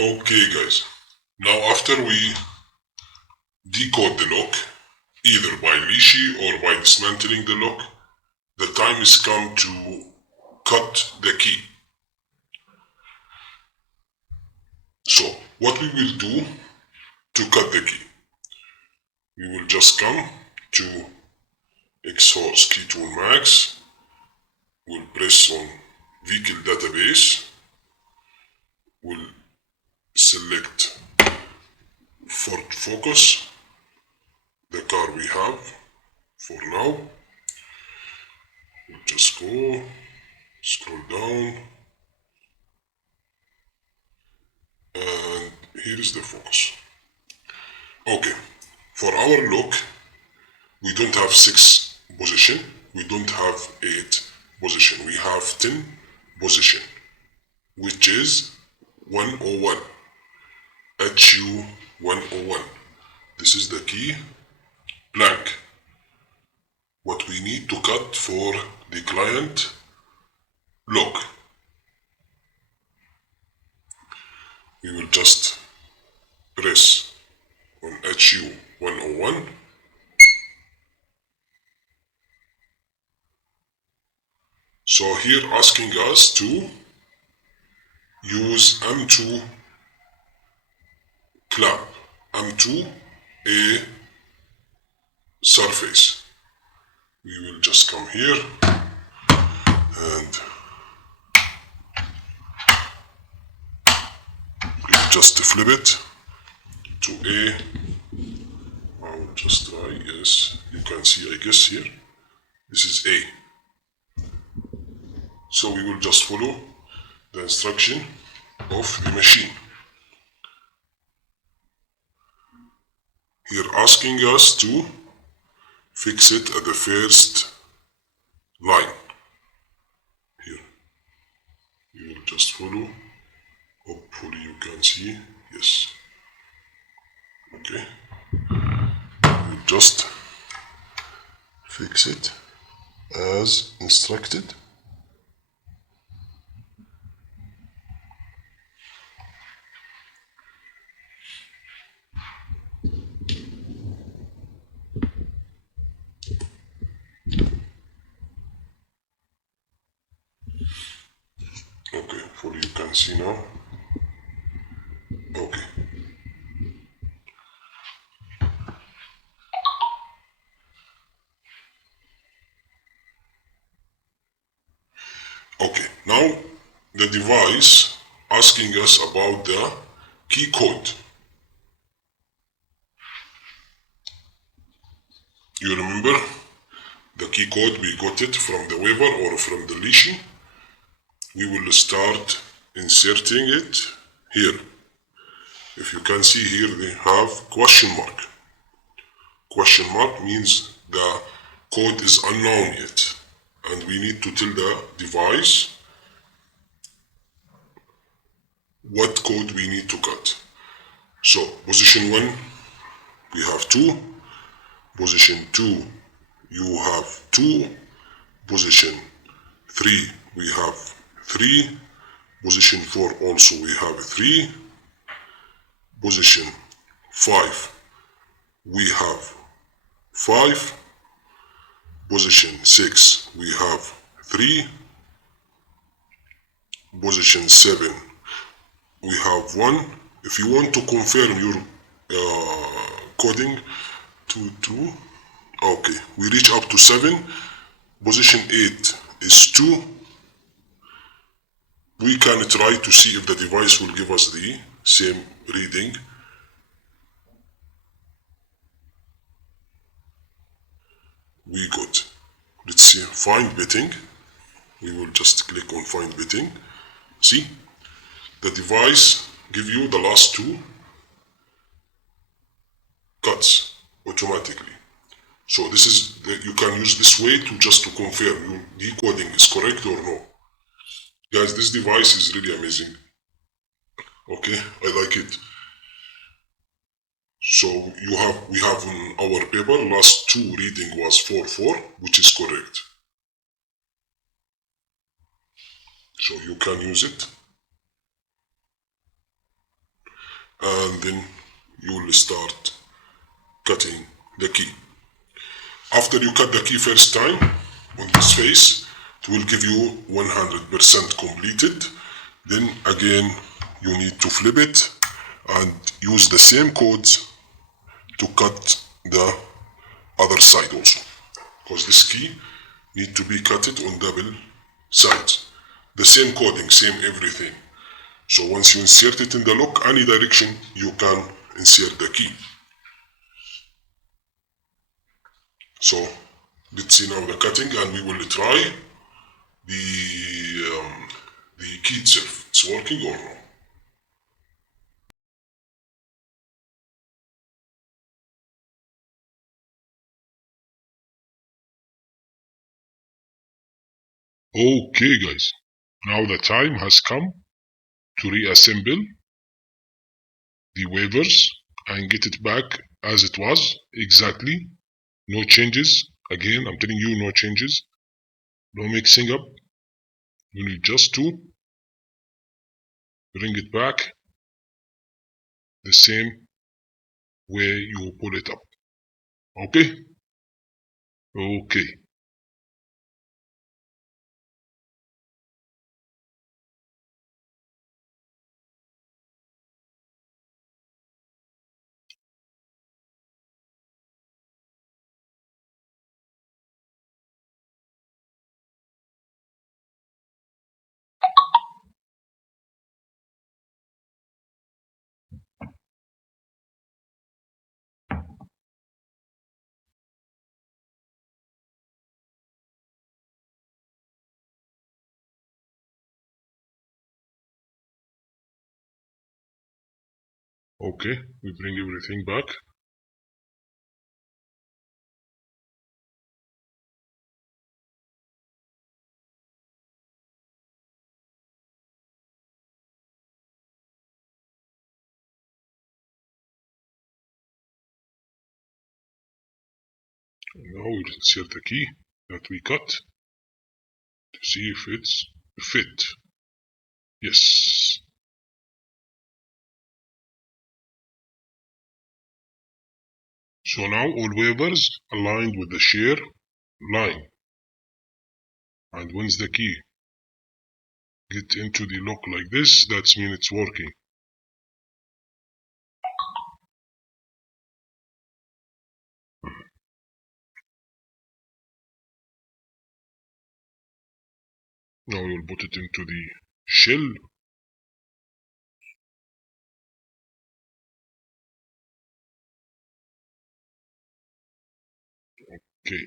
Okay guys, now after we decode the lock, either by leashy or by dismantling the lock, the time has come to cut the key. So what we will do to cut the key, we will just come to Xhorse key tool max, we'll press on vehicle database, we'll select Ford Focus, the car we have for now. We'll just go, scroll down, and here is the focus. Okay, for our lock, we don't have 6 position, we don't have 8 position, we have 10 position, which is 101, HU101. This is the key blank. What we need to cut for the client lock. We will just press on HU101. So here asking us to use M2 clamp, M2 a surface. We will just come here and we'll just flip it to A. I will just try, yes, you can see, I guess here, this is A. So we will just follow the instruction of the machine. Here asking us to fix it at the first line. Here, you will just follow. Hopefully you can see, yes. Okay, we'll just fix it as instructed. Okay, hopefully you can see now. Okay. Okay, now the device asking us about the key code. You remember the key code, we got it from the waiver or from the leashy. We will start inserting it here. If you can see here, they have question mark. Question mark means the code is unknown yet, and we need to tell the device what code we need to cut. So position 1, we have 2. Position 2, you have 2. Position 3, we have 3. Position 4 also we have 3. Position 5, we have 5. Position 6, we have 3. Position 7, we have 1. If you want to confirm your coding to 2, okay, we reach up to 7. Position 8 is 2. We can try to see if the device will give us the same reading. We got, let's see, find bitting. We will just click on find bitting. See, the device give you the last 2 cuts automatically. So this is, you can use this way to just to confirm your decoding is correct or no. Guys, this device is really amazing. Okay, I like it. So we have in our paper last 2 reading was 4, which is correct. So you can use it. and then you will start cutting the key. After you cut the key first time on this face, it will give you 100% completed. Then again you need to flip it and use the same codes to cut the other side also, because this key need to be cut it on double sides. The same coding, same everything. So once you insert it in the lock, any direction you can insert the key. So let's see now the cutting, and we will try the key itself. It's working or no? Okay guys, now the time has come to reassemble the wafers and get it back as it was, exactly. No changes. Again, I'm telling you, no changes. No mixing up. You need just to bring it back the same way you pull it up. Okay? Okay. Okay, we bring everything back. Now we'll insert the key that we cut to see if it's fit. Yes. So now all wafers aligned with the shear line. And once the key get into the lock like this, that means it's working. Now we'll put it into the shell. Okay.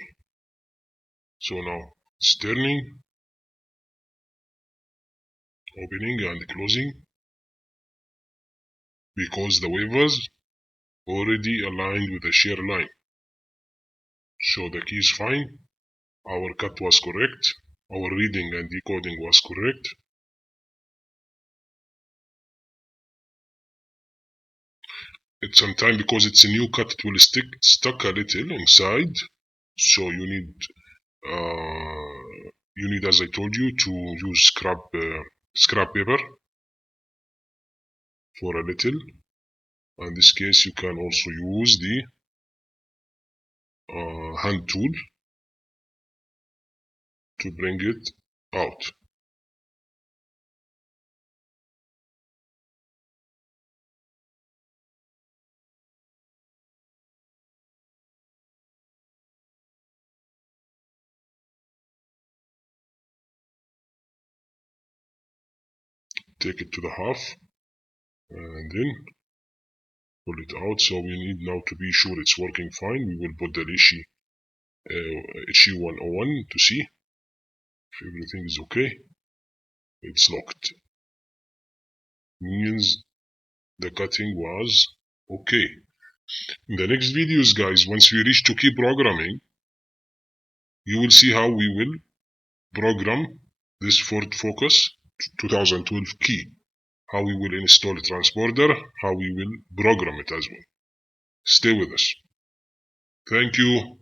So now it's turning, opening and closing, because the wafers already aligned with the shear line. So the key is fine. Our cut was correct. Our reading and decoding was correct. It's sometimes because it's a new cut, it will stuck a little inside. So you need, as I told you, to use scrap paper for a little. In this case, you can also use the hand tool to bring it out. Take it to the half and then pull it out. So we need now to be sure it's working fine. We will put the HU101 to see if everything is okay. It's locked. Means the cutting was okay. In the next videos, guys, once we reach to key programming, you will see how we will program this Ford Focus 2012 key. How we will install a transporter, how we will program it as well. Stay with us. Thank you.